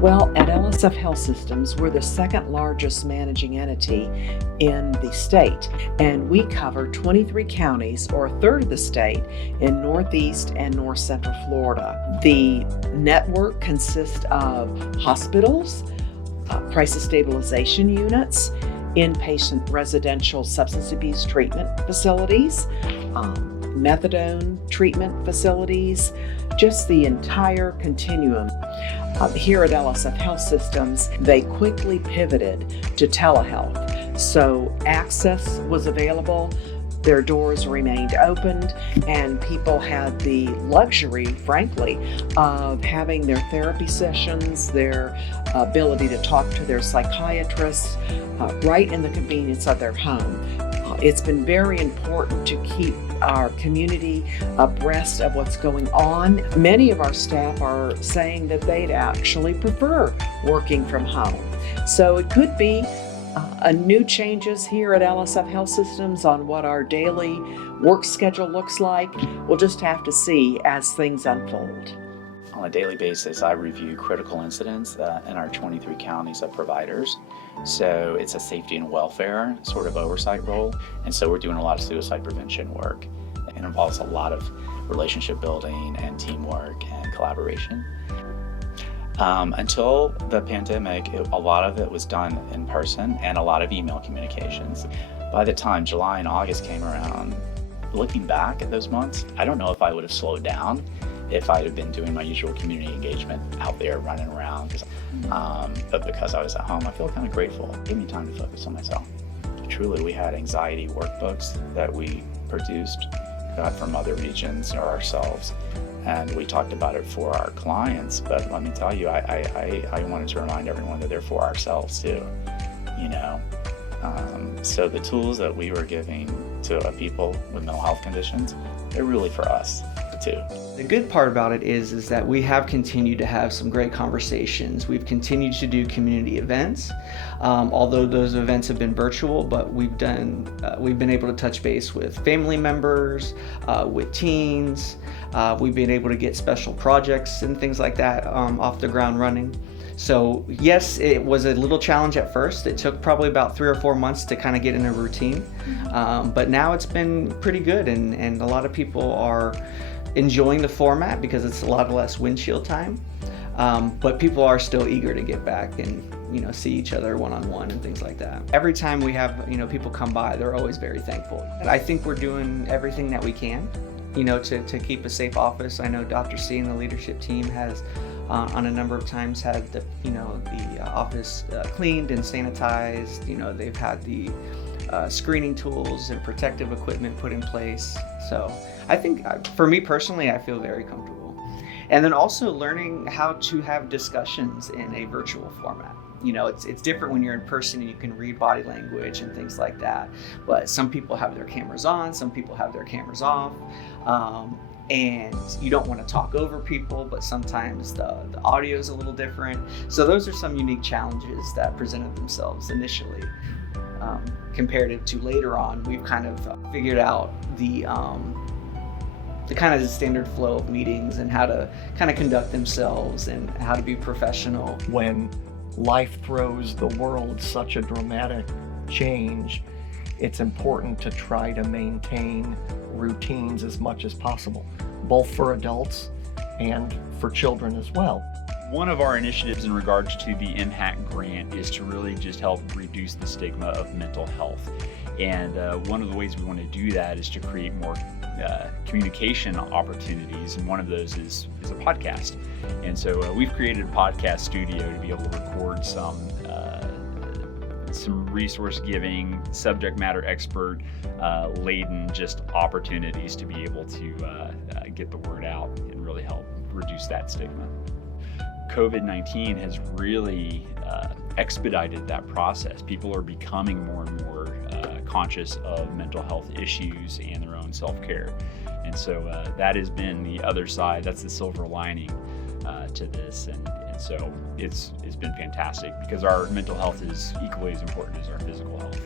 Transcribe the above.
Well, at LSF Health Systems, we're the second largest managing entity in the state, and we cover 23 counties, or a third of the state, in Northeast and North Central Florida. The network consists of hospitals, crisis stabilization units, inpatient residential substance abuse treatment facilities, methadone treatment facilities, just the entire continuum. Here at LSF Health Systems, they quickly pivoted to telehealth. So access was available, their doors remained opened, and people had the luxury, frankly, of having their therapy sessions, their ability to talk to their psychiatrists right in the convenience of their home. It's been very important to keep our community abreast of what's going on. Many of our staff are saying that they'd actually prefer working from home. So it could be a new changes here at LSF Health Systems on what our daily work schedule looks like. We'll just have to see as things unfold. On a daily basis, I review critical incidents in our 23 counties of providers. So it's a safety and welfare sort of oversight role. And so we're doing a lot of suicide prevention work. It involves a lot of relationship building and teamwork and collaboration. Until the pandemic, a lot of it was done in person and a lot of email communications. By the time July and August came around, looking back at those months, I don't know if I would have slowed down if I'd have been doing my usual community engagement out there running around. But because I was at home, I feel kind of grateful. It gave me time to focus on myself. Truly, we had anxiety workbooks that we produced, got from other regions or ourselves, and we talked about it for our clients. But let me tell you, I wanted to remind everyone that they're for ourselves too, So the tools that we were giving to people with mental health conditions, they're really for us too. The good part about it is that we have continued to have some great conversations. We've continued to do community events, although those events have been virtual, but we've been able to touch base with family members, with teens. We've been able to get special projects and things like that off the ground running. So yes, it was a little challenge at first. It took probably about 3 or 4 months to kind of get in a routine, but now it's been pretty good, and a lot of people are enjoying the format because it's a lot less windshield time, but people are still eager to get back and see each other one-on-one and things like that. Every time we have people come by, they're always very thankful. And I think we're doing everything that we can to keep a safe office. I know Dr. C and the leadership team has on a number of times had the office cleaned and sanitized. They've had the screening tools and protective equipment put in place. So I think for me personally, I feel very comfortable. And then also learning how to have discussions in a virtual format. It's different when you're in person and you can read body language and things like that. But some people have their cameras on, some people have their cameras off. And you don't want to talk over people, but sometimes the audio is a little different. So those are some unique challenges that presented themselves initially. Comparative to later on, we've kind of figured out the kind of the standard flow of meetings and how to kind of conduct themselves and how to be professional. When life throws the world such a dramatic change, it's important to try to maintain routines as much as possible, both for adults and for children as well. One of our initiatives in regards to the Impact Grant is to really just help reduce the stigma of mental health. And one of the ways we want to do that is to create more communication opportunities, and one of those is a podcast. And so we've created a podcast studio to be able to record some resource giving, subject matter expert laden just opportunities to be able to get the word out and really help reduce that stigma. COVID-19 has really expedited that process. People are becoming more and more conscious of mental health issues and their own self-care. And so that has been the other side, that's the silver lining to this. And so it's been fantastic because our mental health is equally as important as our physical health.